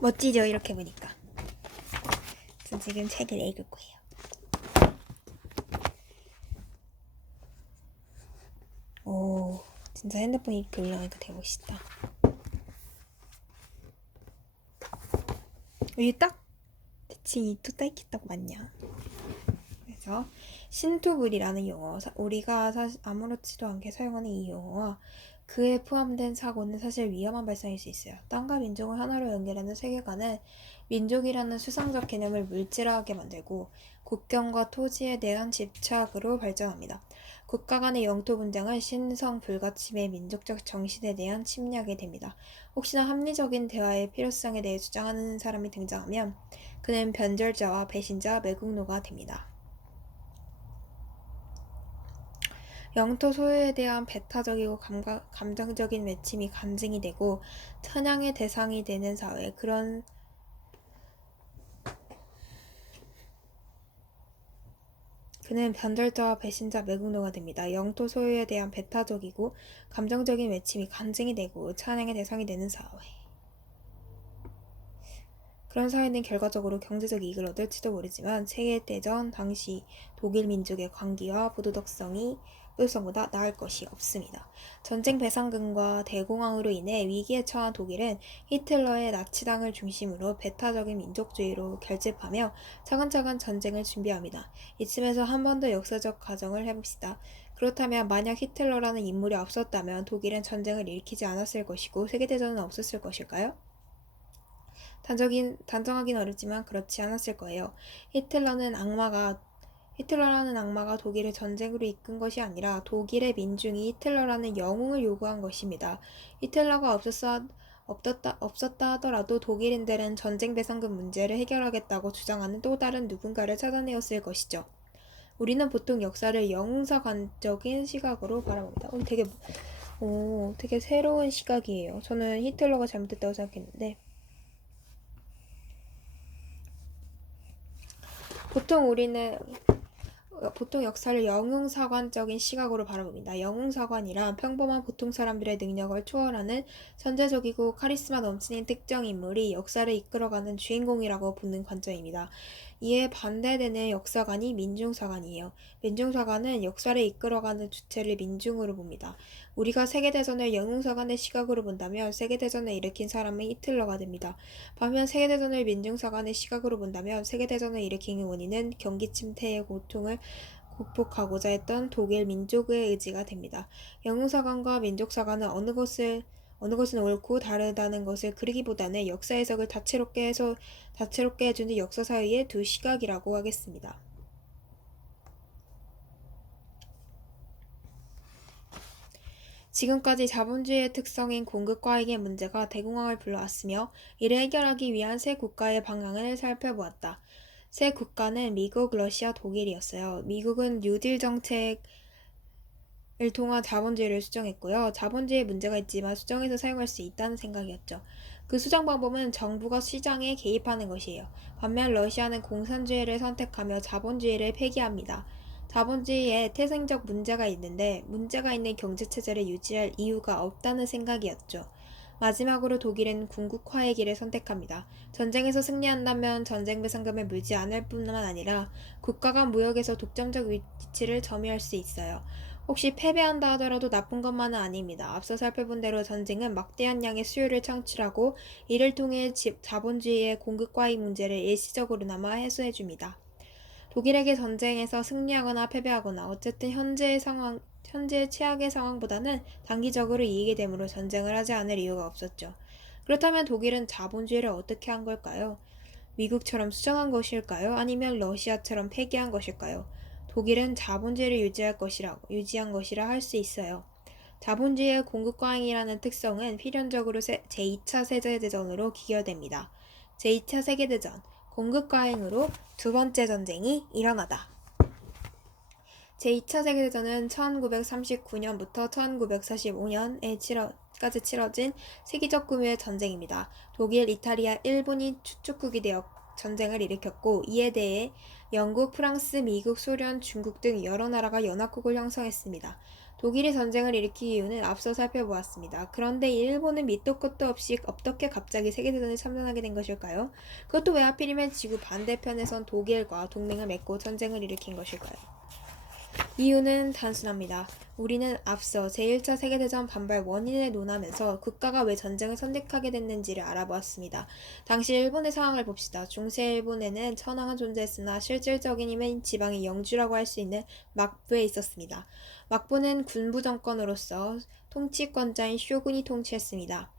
멋지죠? 이렇게 보니까. 저 지금 책을 읽을 거예요. 오, 진짜 핸드폰이 이렇게 올라가니까 되게 멋있다. 이게 딱 대칭 이토 따이키딱 맞냐? 그래서 신투불이라는 용어, 우리가 사실 아무렇지도 않게 사용하는 이 용어와 그에 포함된 사고는 사실 위험한 발상일 수 있어요. 땅과 민족을 하나로 연결하는 세계관은 민족이라는 수상적 개념을 물질화하게 만들고 국경과 토지에 대한 집착으로 발전합니다. 국가 간의 영토 분쟁은 신성 불가침의 민족적 정신에 대한 침략이 됩니다. 혹시나 합리적인 대화의 필요성에 대해 주장하는 사람이 등장하면 그는 변절자와 배신자, 매국노가 됩니다. 영토 소유에 대한 배타적이고 감정적인 외침이 간증이 되고 찬양의 대상이 되는 사회, 그는 변절자와 배신자, 매국노가 됩니다. 영토 소유에 대한 배타적이고 감정적인 외침이 간증이 되고 찬양의 대상이 되는 사회. 그런 사회는 결과적으로 경제적 이익을 얻을지도 모르지만 세계대전 당시 독일 민족의 광기와 부도덕성보다 나을 것이 없습니다. 전쟁 배상금과 대공황으로 인해 위기에 처한 독일은 히틀러의 나치당을 중심으로 배타적인 민족주의로 결집하며 차근차근 전쟁을 준비합니다. 이쯤에서 한 번 더 역사적 가정을 해봅시다. 그렇다면 만약 히틀러라는 인물이 없었다면 독일은 전쟁을 일으키지 않았을 것이고 세계대전은 없었을 것일까요? 단정하긴 어렵지만 그렇지 않았을 거예요. 히틀러라는 악마가 독일을 전쟁으로 이끈 것이 아니라 독일의 민중이 히틀러라는 영웅을 요구한 것입니다. 히틀러가 없었다 하더라도 독일인들은 전쟁 배상금 문제를 해결하겠다고 주장하는 또 다른 누군가를 찾아내었을 것이죠. 우리는 보통 역사를 영웅사관적인 시각으로 바라봅니다. 되게 새로운 시각이에요. 저는 히틀러가 잘못했다고 생각했는데 보통 역사를 영웅사관적인 시각으로 바라봅니다. 영웅사관이란 평범한 보통 사람들의 능력을 초월하는 선제적이고 카리스마 넘치는 특정 인물이 역사를 이끌어가는 주인공이라고 보는 관점입니다. 이에 반대되는 역사관이 민중사관이에요. 민중사관은 역사를 이끌어가는 주체를 민중으로 봅니다. 우리가 세계대전을 영웅사관의 시각으로 본다면 세계대전을 일으킨 사람은 히틀러가 됩니다. 반면 세계대전을 민중사관의 시각으로 본다면 세계대전을 일으킨 원인은 경기 침체의 고통을 극복하고자 했던 독일 민족의 의지가 됩니다. 영웅사관과 민족사관은 어느 것은 옳고 다르다는 것을 그리기보다는 역사 해석을 다채롭게 해주는 역사사회의 두 시각이라고 하겠습니다. 지금까지 자본주의의 특성인 공급과잉의 문제가 대공황을 불러왔으며 이를 해결하기 위한 세 국가의 방향을 살펴보았다. 세 국가는 미국, 러시아, 독일이었어요. 미국은 뉴딜 정책을 통한 자본주의를 수정했고요. 자본주의에 문제가 있지만 수정해서 사용할 수 있다는 생각이었죠. 그 수정 방법은 정부가 시장에 개입하는 것이에요. 반면 러시아는 공산주의를 선택하며 자본주의를 폐기합니다. 자본주의에 태생적 문제가 있는데 문제가 있는 경제체제를 유지할 이유가 없다는 생각이었죠. 마지막으로 독일은 군국화의 길을 선택합니다. 전쟁에서 승리한다면 전쟁 배상금을 물지 않을 뿐만 아니라 국가 간 무역에서 독점적 위치를 점유할 수 있어요. 혹시 패배한다 하더라도 나쁜 것만은 아닙니다. 앞서 살펴본 대로 전쟁은 막대한 양의 수요를 창출하고 이를 통해 자본주의의 공급과잉 문제를 일시적으로나마 해소해줍니다. 독일에게 전쟁에서 승리하거나 패배하거나 어쨌든 현재의 최악의 상황보다는 단기적으로 이익이 되므로 전쟁을 하지 않을 이유가 없었죠. 그렇다면 독일은 자본주의를 어떻게 한 걸까요? 미국처럼 수정한 것일까요? 아니면 러시아처럼 폐기한 것일까요? 독일은 자본주의를 유지한 것이라 할 수 있어요. 자본주의의 공급과잉이라는 특성은 필연적으로 제2차 세계대전으로 귀결됩니다. 제2차 세계대전, 공급과잉으로 두 번째 전쟁이 일어나다. 제2차 세계대전은 1939년부터 1945년까지 치러진 세계적 규모의 전쟁입니다. 독일, 이탈리아, 일본이 주축국이 되어 전쟁을 일으켰고 이에 대해 영국, 프랑스, 미국, 소련, 중국 등 여러 나라가 연합국을 형성했습니다. 독일이 전쟁을 일으킨 이유는 앞서 살펴보았습니다. 그런데 일본은 밑도 끝도 없이 어떻게 갑자기 세계대전에 참전하게 된 것일까요? 그것도 왜 하필이면 지구 반대편에선 독일과 동맹을 맺고 전쟁을 일으킨 것일까요? 이유는 단순합니다. 우리는 앞서 제1차 세계대전 반발 원인을 논하면서 국가가 왜 전쟁을 선택하게 됐는지를 알아보았습니다. 당시 일본의 상황을 봅시다. 중세 일본에는 천황은 존재했으나 실질적인 힘은 지방의 영주라고 할 수 있는 막부에 있었습니다. 막부는 군부 정권으로서 통치권자인 쇼군이 통치했습니다.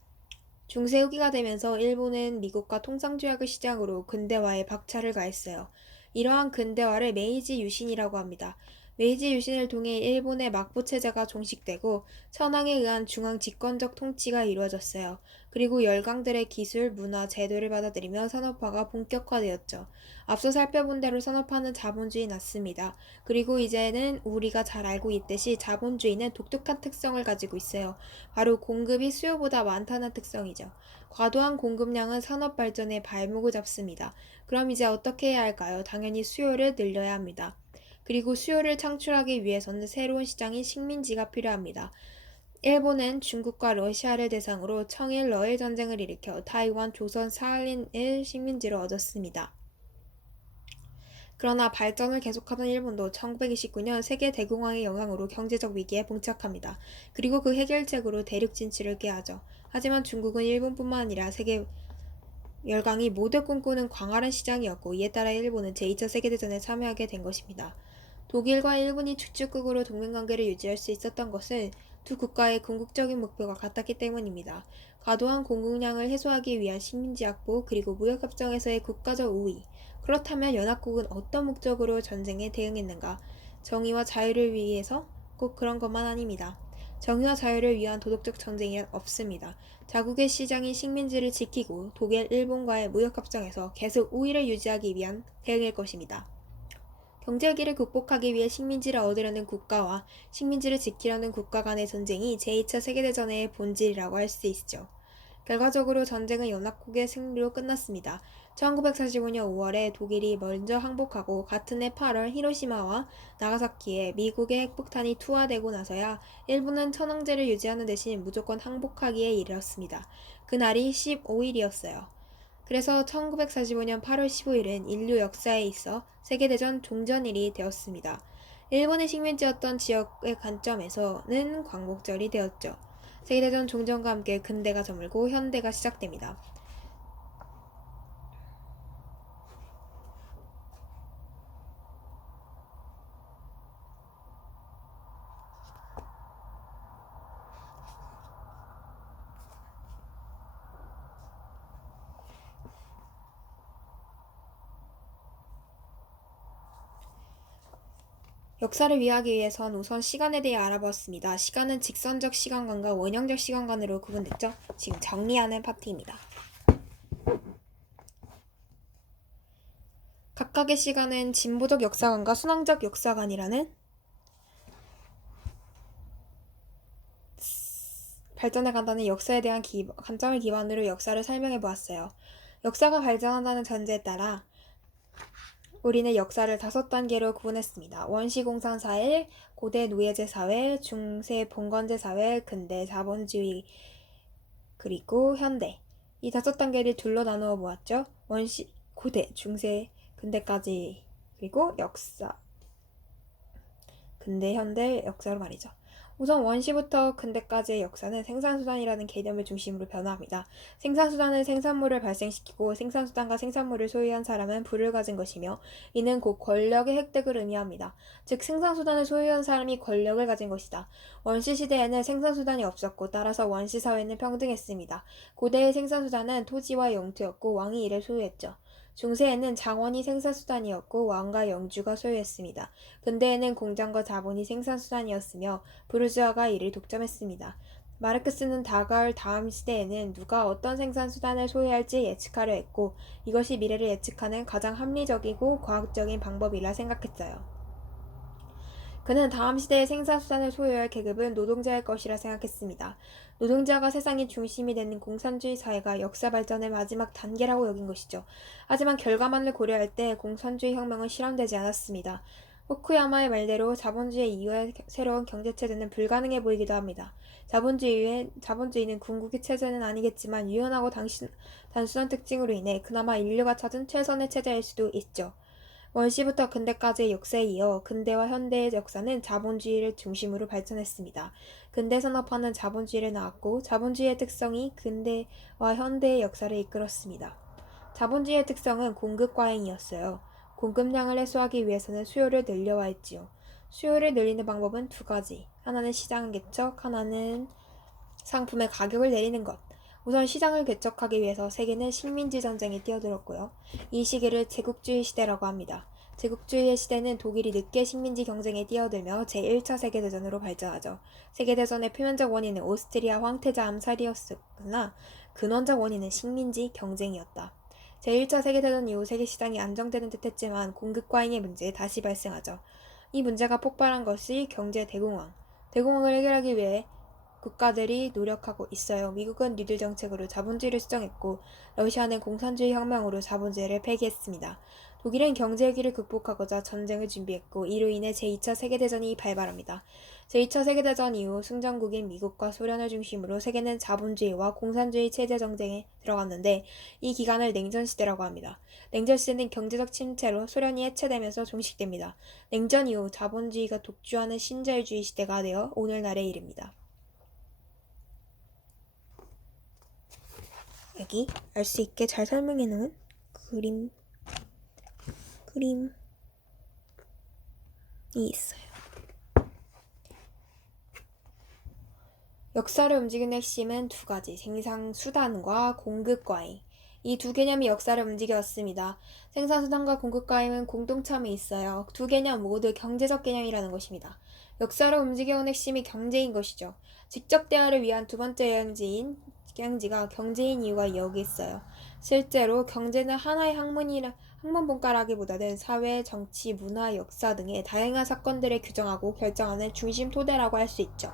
중세 후기가 되면서 일본은 미국과 통상조약을 시작으로 근대화에 박차를 가했어요. 이러한 근대화를 메이지 유신이라고 합니다. 메이지 유신을 통해 일본의 막부 체제가 종식되고 천황에 의한 중앙 집권적 통치가 이루어졌어요. 그리고 열강들의 기술, 문화, 제도를 받아들이며 산업화가 본격화되었죠. 앞서 살펴본 대로 산업화는 자본주의 났습니다. 그리고 이제는 우리가 잘 알고 있듯이 자본주의는 독특한 특성을 가지고 있어요. 바로 공급이 수요보다 많다는 특성이죠. 과도한 공급량은 산업 발전의 발목을 잡습니다. 그럼 이제 어떻게 해야 할까요? 당연히 수요를 늘려야 합니다. 그리고 수요를 창출하기 위해서는 새로운 시장인 식민지가 필요합니다. 일본은 중국과 러시아를 대상으로 청일 러일 전쟁을 일으켜 타이완, 조선, 사할린을 식민지로 얻었습니다. 그러나 발전을 계속하던 일본도 1929년 세계 대공황의 영향으로 경제적 위기에 봉착합니다. 그리고 그 해결책으로 대륙 진출을 꾀하죠. 하지만 중국은 일본뿐만 아니라 세계 열강이 모두 꿈꾸는 광활한 시장이었고 이에 따라 일본은 제2차 세계대전에 참여하게 된 것입니다. 독일과 일본이 축축국으로 동맹관계를 유지할 수 있었던 것은 두 국가의 궁극적인 목표가 같았기 때문입니다. 과도한 공급량을 해소하기 위한 식민지 확보 그리고 무역협정에서의 국가적 우위. 그렇다면 연합국은 어떤 목적으로 전쟁에 대응했는가? 정의와 자유를 위해서? 꼭 그런 것만 아닙니다. 정의와 자유를 위한 도덕적 전쟁이란 없습니다. 자국의 시장인 식민지를 지키고 독일, 일본과의 무역협정에서 계속 우위를 유지하기 위한 대응일 것입니다. 경제위기를 극복하기 위해 식민지를 얻으려는 국가와 식민지를 지키려는 국가 간의 전쟁이 제2차 세계대전의 본질이라고 할 수 있죠. 결과적으로 전쟁은 연합국의 승리로 끝났습니다. 1945년 5월에 독일이 먼저 항복하고 같은 해 8월 히로시마와 나가사키에 미국의 핵폭탄이 투하되고 나서야 일본은 천황제를 유지하는 대신 무조건 항복하기에 이르렀습니다. 그날이 15일이었어요. 그래서 1945년 8월 15일은 인류 역사에 있어 세계대전 종전일이 되었습니다. 일본의 식민지였던 지역의 관점에서는 광복절이 되었죠. 세계대전 종전과 함께 근대가 저물고 현대가 시작됩니다. 역사를 이해하기 위해선 우선 시간에 대해 알아보았습니다. 시간은 직선적 시간관과 원형적 시간관으로 구분됐죠? 지금 정리하는 파트입니다. 각각의 시간은 진보적 역사관과 순환적 역사관이라는 발전해 간다는 역사에 대한 관점을 기반으로 역사를 설명해 보았어요. 역사가 발전한다는 전제에 따라 우리는 역사를 5단계로 구분했습니다. 원시공산사회, 고대 노예제 사회, 중세 봉건제 사회, 근대 자본주의, 그리고 현대. 이 5단계를 둘로 나누어 보았죠. 원시, 고대, 중세, 근대까지, 그리고 역사. 근대, 현대, 역사로 말이죠. 우선 원시부터 근대까지의 역사는 생산수단이라는 개념을 중심으로 변화합니다. 생산수단은 생산물을 발생시키고 생산수단과 생산물을 소유한 사람은 부를 가진 것이며 이는 곧 권력의 획득을 의미합니다. 즉 생산수단을 소유한 사람이 권력을 가진 것이다. 원시시대에는 생산수단이 없었고 따라서 원시사회는 평등했습니다. 고대의 생산수단은 토지와 영토였고 왕이 이를 소유했죠. 중세에는 장원이 생산수단이었고 왕과 영주가 소유했습니다. 근대에는 공장과 자본이 생산수단이었으며 부르주아가 이를 독점했습니다. 마르크스는 다가올 다음 시대에는 누가 어떤 생산수단을 소유할지 예측하려 했고 이것이 미래를 예측하는 가장 합리적이고 과학적인 방법이라 생각했어요. 그는 다음 시대의 생산수단을 소유할 계급은 노동자일 것이라 생각했습니다. 노동자가 세상의 중심이 되는 공산주의 사회가 역사 발전의 마지막 단계라고 여긴 것이죠. 하지만 결과만을 고려할 때 공산주의 혁명은 실현되지 않았습니다. 후쿠야마의 말대로 자본주의 이후의 새로운 경제체제는 불가능해 보이기도 합니다. 자본주의는 궁극의 체제는 아니겠지만 유연하고 단순한 특징으로 인해 그나마 인류가 찾은 최선의 체제일 수도 있죠. 원시부터 근대까지의 역사에 이어 근대와 현대의 역사는 자본주의를 중심으로 발전했습니다. 근대 산업화는 자본주의를 낳았고 자본주의의 특성이 근대와 현대의 역사를 이끌었습니다. 자본주의의 특성은 공급 과잉이었어요. 공급량을 해소하기 위해서는 수요를 늘려야 했지요. 수요를 늘리는 방법은 두 가지. 하나는 시장 개척, 하나는 상품의 가격을 내리는 것. 우선 시장을 개척하기 위해서 세계는 식민지 전쟁에 뛰어들었고요. 이 시기를 제국주의 시대라고 합니다. 제국주의의 시대는 독일이 늦게 식민지 경쟁에 뛰어들며 제1차 세계대전으로 발전하죠. 세계대전의 표면적 원인은 오스트리아 황태자 암살이었으나 근원적 원인은 식민지 경쟁이었다. 제1차 세계대전 이후 세계시장이 안정되는 듯 했지만 공급 과잉의 문제 다시 발생하죠. 이 문제가 폭발한 것이 경제 대공황. 대공황을 해결하기 위해 국가들이 노력하고 있어요. 미국은 뉴딜 정책으로 자본주의를 수정했고 러시아는 공산주의 혁명으로 자본주의를 폐기했습니다. 독일은 경제 위기를 극복하고자 전쟁을 준비했고 이로 인해 제2차 세계대전이 발발합니다. 제2차 세계대전 이후 승전국인 미국과 소련을 중심으로 세계는 자본주의와 공산주의 체제 전쟁에 들어갔는데 이 기간을 냉전시대라고 합니다. 냉전시대는 경제적 침체로 소련이 해체되면서 종식됩니다. 냉전 이후 자본주의가 독주하는 신자유주의 시대가 되어 오늘날에 이릅니다. 여기 알 수 있게 잘 설명해 놓은 그림이 있어요. 역사를 움직이는 핵심은 두 가지, 생산수단과 공급과잉. 이 두 개념이 역사를 움직였습니다. 생산수단과 공급과잉은 공통점이 있어요. 두 개념 모두 경제적 개념이라는 것입니다. 역사를 움직여온 핵심이 경제인 것이죠. 직접 대화를 위한 두 번째 여행지가 경제인 이유가 여기 있어요. 실제로 경제는 하나의 학문분과라기보다는 사회, 정치, 문화, 역사 등의 다양한 사건들을 규정하고 결정하는 중심 토대라고 할 수 있죠.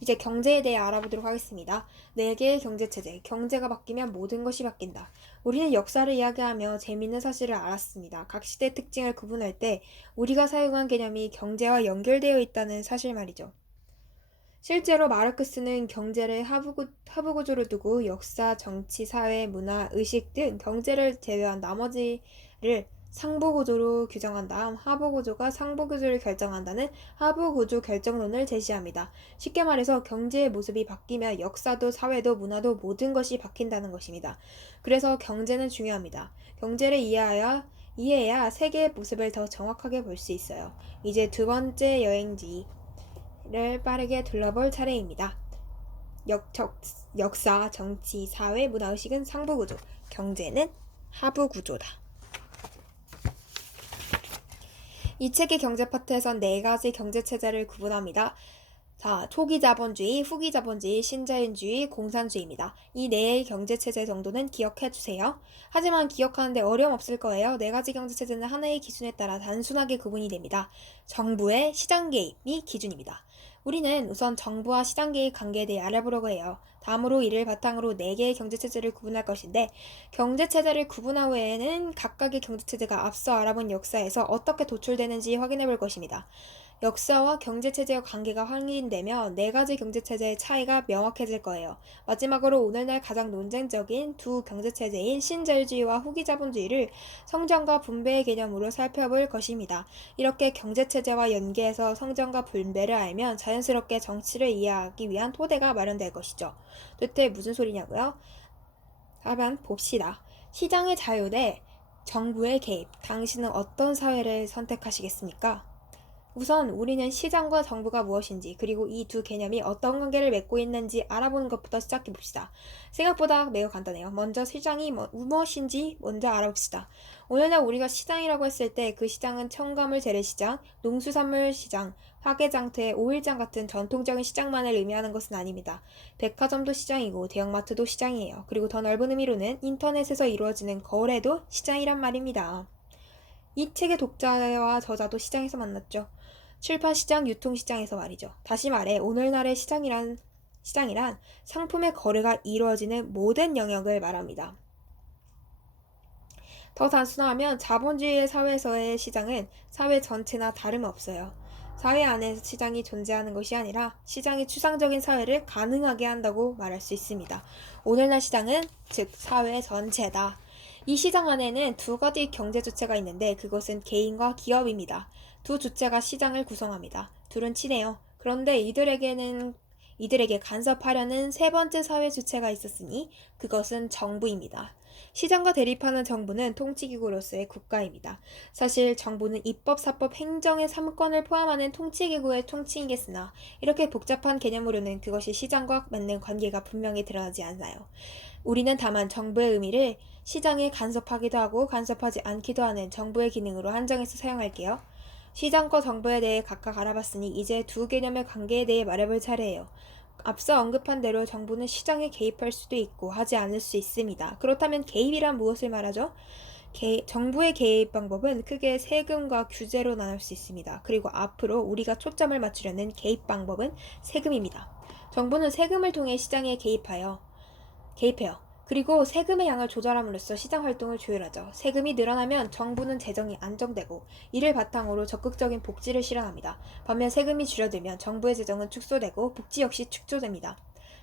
이제 경제에 대해 알아보도록 하겠습니다. 4개의 경제체제. 경제가 바뀌면 모든 것이 바뀐다. 우리는 역사를 이야기하며 재미있는 사실을 알았습니다. 각 시대의 특징을 구분할 때 우리가 사용한 개념이 경제와 연결되어 있다는 사실 말이죠. 실제로 마르크스는 경제를 하부구조로 두고 역사, 정치, 사회, 문화, 의식 등 경제를 제외한 나머지를 상부구조로 규정한 다음 하부구조가 상부구조를 결정한다는 하부구조 결정론을 제시합니다. 쉽게 말해서 경제의 모습이 바뀌면 역사도 사회도 문화도 모든 것이 바뀐다는 것입니다. 그래서 경제는 중요합니다. 경제를 이해해야 세계의 모습을 더 정확하게 볼 수 있어요. 이제 두 번째 여행지 를 빠르게 둘러볼 차례입니다. 역사, 정치, 사회, 문화의식은 상부구조, 경제는 하부구조다. 이 책의 경제 파트에선 4가지 경제체제를 구분합니다. 자, 초기 자본주의, 후기 자본주의, 신자유주의, 공산주의입니다. 이 4개의 경제체제 정도는 기억해주세요. 하지만 기억하는데 어려움 없을 거예요. 4가지 경제체제는 하나의 기준에 따라 단순하게 구분이 됩니다. 정부의 시장 개입이 기준입니다. 우리는 우선 정부와 시장 개입 관계에 대해 알아보려고 해요. 다음으로 이를 바탕으로 4개의 경제체제를 구분할 것인데 경제체제를 구분한 후에는 각각의 경제체제가 앞서 알아본 역사에서 어떻게 도출되는지 확인해 볼 것입니다. 역사와 경제체제의 관계가 확인되면 4가지 경제체제의 차이가 명확해질 거예요. 마지막으로 오늘날 가장 논쟁적인 두 경제체제인 신자유주의와 후기자본주의를 성장과 분배의 개념으로 살펴볼 것입니다. 이렇게 경제체제와 연계해서 성장과 분배를 알면 자연스럽게 정치를 이해하기 위한 토대가 마련될 것이죠. 도대체 무슨 소리냐고요? 한번 봅시다. 시장의 자유 대 정부의 개입. 당신은 어떤 사회를 선택하시겠습니까? 우선 우리는 시장과 정부가 무엇인지 그리고 이 두 개념이 어떤 관계를 맺고 있는지 알아보는 것부터 시작해봅시다. 생각보다 매우 간단해요. 먼저 시장이 무엇인지 먼저 알아봅시다. 오늘날 우리가 시장이라고 했을 때 그 시장은 첨가물 재래시장, 농수산물 시장, 화개장터, 오일장 같은 전통적인 시장만을 의미하는 것은 아닙니다. 백화점도 시장이고 대형마트도 시장이에요. 그리고 더 넓은 의미로는 인터넷에서 이루어지는 거래도 시장이란 말입니다. 이 책의 독자와 저자도 시장에서 만났죠. 출판시장, 유통시장에서 말이죠. 다시 말해 오늘날의 시장이란 상품의 거래가 이루어지는 모든 영역을 말합니다. 더 단순하면 자본주의 사회에서의 시장은 사회 전체나 다름없어요. 사회 안에서 시장이 존재하는 것이 아니라 시장이 추상적인 사회를 가능하게 한다고 말할 수 있습니다. 오늘날 시장은 즉 사회 전체다. 이 시장 안에는 두 가지 경제 주체가 있는데 그것은 개인과 기업입니다. 두 주체가 시장을 구성합니다. 둘은 친해요. 그런데 이들에게 간섭하려는 세 번째 사회 주체가 있었으니 그것은 정부입니다. 시장과 대립하는 정부는 통치기구로서의 국가입니다. 사실 정부는 입법, 사법, 행정의 3권을 포함하는 통치기구의 통치이겠으나 이렇게 복잡한 개념으로는 그것이 시장과 맺는 관계가 분명히 드러나지 않아요. 우리는 다만 정부의 의미를 시장에 간섭하기도 하고 간섭하지 않기도 하는 정부의 기능으로 한정해서 사용할게요. 시장과 정부에 대해 각각 알아봤으니 이제 두 개념의 관계에 대해 말해볼 차례예요. 앞서 언급한 대로 정부는 시장에 개입할 수도 있고 하지 않을 수 있습니다. 그렇다면 개입이란 무엇을 말하죠? 정부의 개입 방법은 크게 세금과 규제로 나눌 수 있습니다. 그리고 앞으로 우리가 초점을 맞추려는 개입 방법은 세금입니다. 정부는 세금을 통해 시장에 개입해요. 그리고 세금의 양을 조절함으로써 시장 활동을 조율하죠. 세금이 늘어나면 정부는 재정이 안정되고 이를 바탕으로 적극적인 복지를 실현합니다. 반면 세금이 줄어들면 정부의 재정은 축소되고 복지 역시 축소됩니다.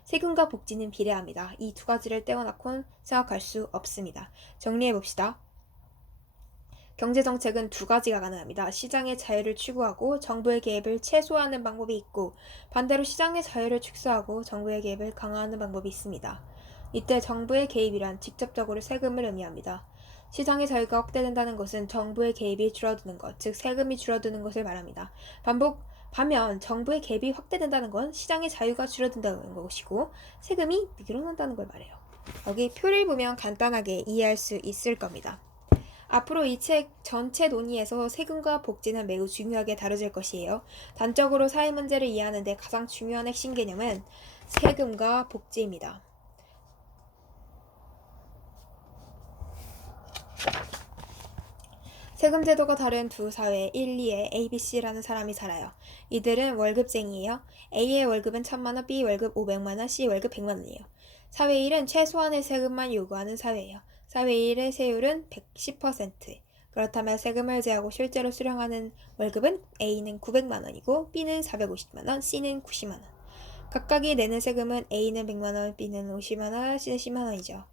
세금과 복지는 비례합니다. 이 두 가지를 떼어놓고는 생각할 수 없습니다. 정리해봅시다. 경제정책은 두 가지가 가능합니다. 시장의 자유를 추구하고 정부의 개입을 최소화하는 방법이 있고 반대로 시장의 자유를 축소하고 정부의 개입을 강화하는 방법이 있습니다. 이때 정부의 개입이란 직접적으로 세금을 의미합니다. 시장의 자유가 확대된다는 것은 정부의 개입이 줄어드는 것, 즉 세금이 줄어드는 것을 말합니다. 반면 정부의 개입이 확대된다는 건 시장의 자유가 줄어든다는 것이고 세금이 늘어난다는 걸 말해요. 여기 표를 보면 간단하게 이해할 수 있을 겁니다. 앞으로 이 책 전체 논의에서 세금과 복지는 매우 중요하게 다뤄질 것이에요. 단적으로 사회 문제를 이해하는 데 가장 중요한 핵심 개념은 세금과 복지입니다. 세금 제도가 다른 두 사회 1, 2에 A, B, C라는 사람이 살아요. 이들은 월급쟁이에요. A의 월급은 1000만원, B 월급 500만원, C 월급 100만원이에요. 사회 1은 최소한의 세금만 요구하는 사회예요. 사회 1의 세율은 110%. 그렇다면 세금을 제하고 실제로 수령하는 월급은 A는 900만원이고 B는 450만원, C는 90만원. 각각이 내는 세금은 A는 100만원, B는 50만원, C는 10만원이죠.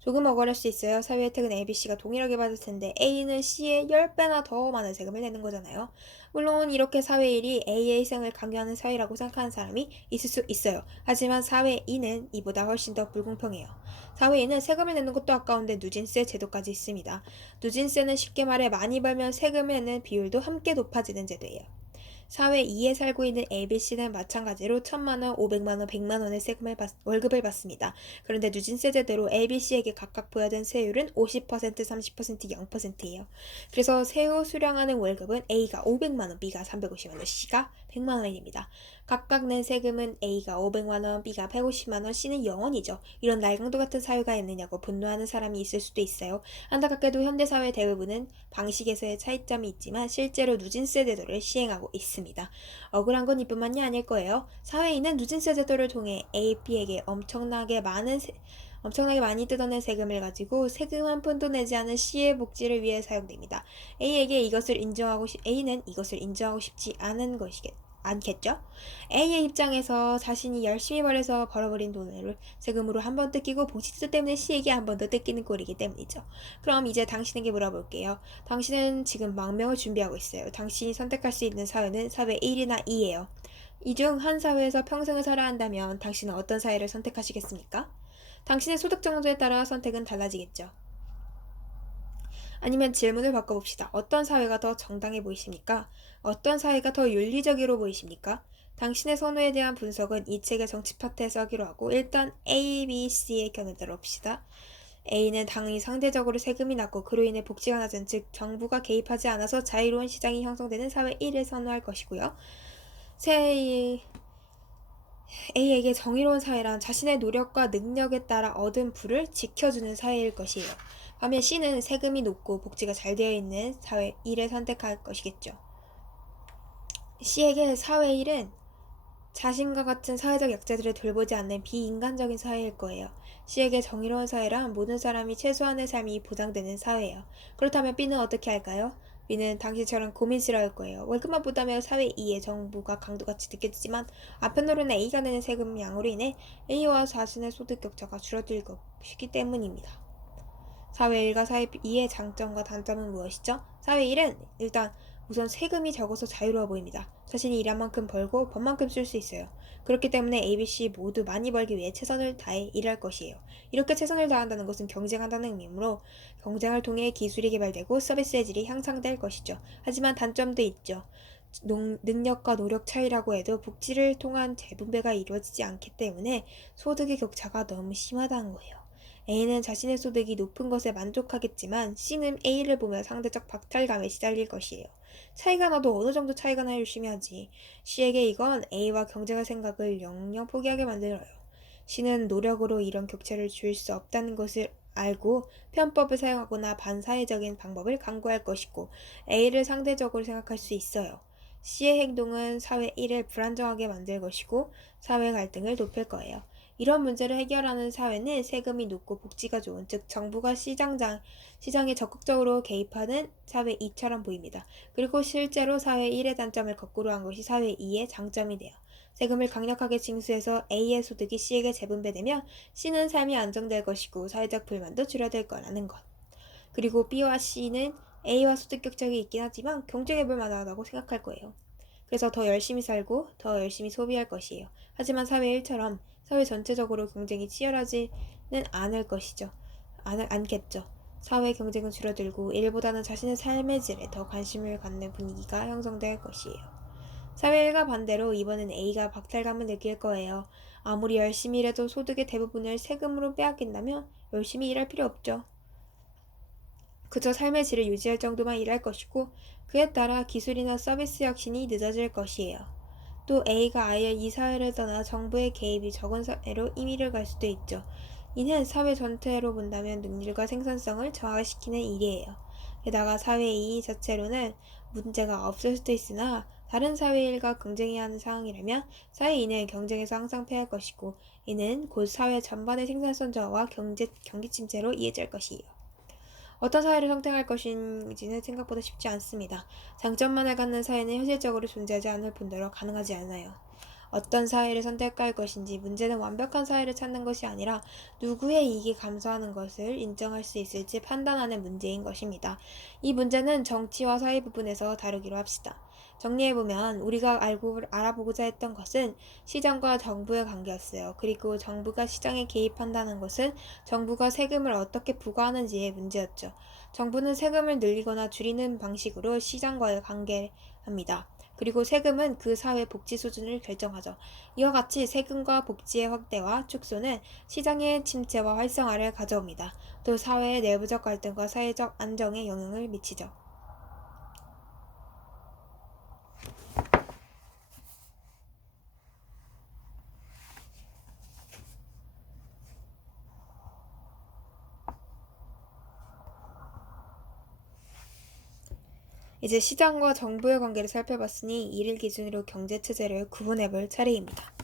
조금 억울할 수 있어요. 사회 혜택은 A, B, C가 동일하게 받을 텐데 A는 C의 10배나 더 많은 세금을 내는 거잖아요. 물론 이렇게 사회 1이 A의 희생을 강요하는 사회라고 생각하는 사람이 있을 수 있어요. 하지만 사회 2는 이보다 훨씬 더 불공평해요. 사회 2는 세금을 내는 것도 아까운데 누진세 제도까지 있습니다. 누진세는 쉽게 말해 많이 벌면 세금을 내는 비율도 함께 높아지는 제도예요. 사회 2에 살고 있는 ABC는 마찬가지로 1000만원, 500만원, 100만원의 월급을 받습니다. 그런데 누진세 제대로 ABC에게 각각 부여된 세율은 50%, 30%, 0%예요. 그래서 세후 수령하는 월급은 A가 500만원, B가 350만원, C가 100만원입니다. 각각 낸 세금은 A가 500만원, B가 150만원, C는 0원이죠. 이런 날강도 같은 사유가 있느냐고 분노하는 사람이 있을 수도 있어요. 안타깝게도 현대사회 대부분은 방식에서의 차이점이 있지만 실제로 누진세 제도를 시행하고 있습니다. 억울한 건 이뿐만이 아닐 거예요. 사회인은 누진세 제도를 통해 A, B에게 엄청나게 많이 뜯어낸 세금을 가지고 세금 한 푼도 내지 않은 C의 복지를 위해 사용됩니다. A는 이것을 인정하고 싶지 않겠죠? A의 입장에서 자신이 열심히 벌어버린 돈을 세금으로 한 번 뜯기고 복지세 때문에 C에게 한 번 더 뜯기는 꼴이기 때문이죠. 그럼 이제 당신에게 물어볼게요. 당신은 지금 망명을 준비하고 있어요. 당신이 선택할 수 있는 사회는 사회 1이나 2예요. 이 중 한 사회에서 평생을 살아야 한다면 당신은 어떤 사회를 선택하시겠습니까? 당신의 소득 정도에 따라 선택은 달라지겠죠. 아니면 질문을 바꿔봅시다. 어떤 사회가 더 정당해 보이십니까? 어떤 사회가 더 윤리적으로 보이십니까? 당신의 선호에 대한 분석은 이 책의 정치 파트에서 하기로 하고 일단 A, B, C의 견을 들어봅시다. A는 당연히 상대적으로 세금이 낮고 그로 인해 복지가 낮은 즉 정부가 개입하지 않아서 자유로운 시장이 형성되는 사회 1을 선호할 것이고요. A에게 정의로운 사회란 자신의 노력과 능력에 따라 얻은 부를 지켜주는 사회일 것이에요. 반면 C는 세금이 높고 복지가 잘 되어 있는 사회 1을 선택할 것이겠죠. C에게 사회 1은 자신과 같은 사회적 약자들을 돌보지 않는 비인간적인 사회일 거예요. C에게 정의로운 사회란 모든 사람이 최소한의 삶이 보장되는 사회예요. 그렇다면 B는 어떻게 할까요? B는 당시처럼 고민스러울 거예요. 월급만 보다며 사회 E의 정부가 강도같이 느껴지지만 아편으로는 A가 내는 세금 양으로 인해 A와 자신의 소득 격차가 줄어들 것이기 때문입니다. 사회 1과 사회 2의 장점과 단점은 무엇이죠? 사회 1은 일단 우선 세금이 적어서 자유로워 보입니다. 자신이 일한 만큼 벌고 번 만큼 쓸 수 있어요. 그렇기 때문에 A, B, C 모두 많이 벌기 위해 최선을 다해 일할 것이에요. 이렇게 최선을 다한다는 것은 경쟁한다는 의미이므로 경쟁을 통해 기술이 개발되고 서비스의 질이 향상될 것이죠. 하지만 단점도 있죠. 능력과 노력 차이라고 해도 복지를 통한 재분배가 이루어지지 않기 때문에 소득의 격차가 너무 심하다는 거예요. A는 자신의 소득이 높은 것에 만족하겠지만 C는 A를 보며 상대적 박탈감에 시달릴 것이에요. 차이가 나도 어느 정도 차이가 나야 열심히 하지. C에게 이건 A와 경쟁할 생각을 영영 포기하게 만들어요. C는 노력으로 이런 격차를 줄 수 없다는 것을 알고 편법을 사용하거나 반사회적인 방법을 강구할 것이고 A를 상대적으로 생각할 수 있어요. C의 행동은 사회 1을 불안정하게 만들 것이고 사회 갈등을 높일 거예요. 이런 문제를 해결하는 사회는 세금이 높고 복지가 좋은, 즉 정부가 시장에 적극적으로 개입하는 사회 2처럼 보입니다. 그리고 실제로 사회 1의 단점을 거꾸로 한 것이 사회 2의 장점이 돼요. 세금을 강력하게 징수해서 A의 소득이 C에게 재분배되면 C는 삶이 안정될 것이고 사회적 불만도 줄어들 거라는 것. 그리고 B와 C는 A와 소득 격차가 있긴 하지만 경쟁해볼 만하다고 생각할 거예요. 그래서 더 열심히 살고 더 열심히 소비할 것이에요. 하지만 사회 1처럼 사회 전체적으로 경쟁이 치열하지는 않을 것이죠. 않겠죠. 사회 경쟁은 줄어들고 일보다는 자신의 삶의 질에 더 관심을 갖는 분위기가 형성될 것이에요. 사회 1과 반대로 이번엔 A가 박탈감을 느낄 거예요. 아무리 열심히 일해도 소득의 대부분을 세금으로 빼앗긴다면 열심히 일할 필요 없죠. 그저 삶의 질을 유지할 정도만 일할 것이고 그에 따라 기술이나 서비스 혁신이 늦어질 것이에요. 또 A가 아예 이 사회를 떠나 정부의 개입이 적은 사회로 임의를 갈 수도 있죠. 이는 사회 전체로 본다면 능률과 생산성을 저하시키는 일이에요. 게다가 사회 2 자체로는 문제가 없을 수도 있으나 다른 사회 일과 경쟁해야 하는 상황이라면 사회 2는 경쟁에서 항상 패할 것이고 이는 곧 사회 전반의 생산성 저하와 경기 침체로 이어질 것이에요. 어떤 사회를 선택할 것인지는 생각보다 쉽지 않습니다. 장점만을 갖는 사회는 현실적으로 존재하지 않을 뿐더러 가능하지 않아요. 어떤 사회를 선택할 것인지 문제는 완벽한 사회를 찾는 것이 아니라 누구의 이익이 감소하는 것을 인정할 수 있을지 판단하는 문제인 것입니다. 이 문제는 정치와 사회 부분에서 다루기로 합시다. 정리해보면 우리가 알아보고자 했던 것은 시장과 정부의 관계였어요. 그리고 정부가 시장에 개입한다는 것은 정부가 세금을 어떻게 부과하는지의 문제였죠. 정부는 세금을 늘리거나 줄이는 방식으로 시장과의 관계합니다. 그리고 세금은 그 사회 복지 수준을 결정하죠. 이와 같이 세금과 복지의 확대와 축소는 시장의 침체와 활성화를 가져옵니다. 또 사회의 내부적 갈등과 사회적 안정에 영향을 미치죠. 이제 시장과 정부의 관계를 살펴봤으니 이를 기준으로 경제체제를 구분해볼 차례입니다.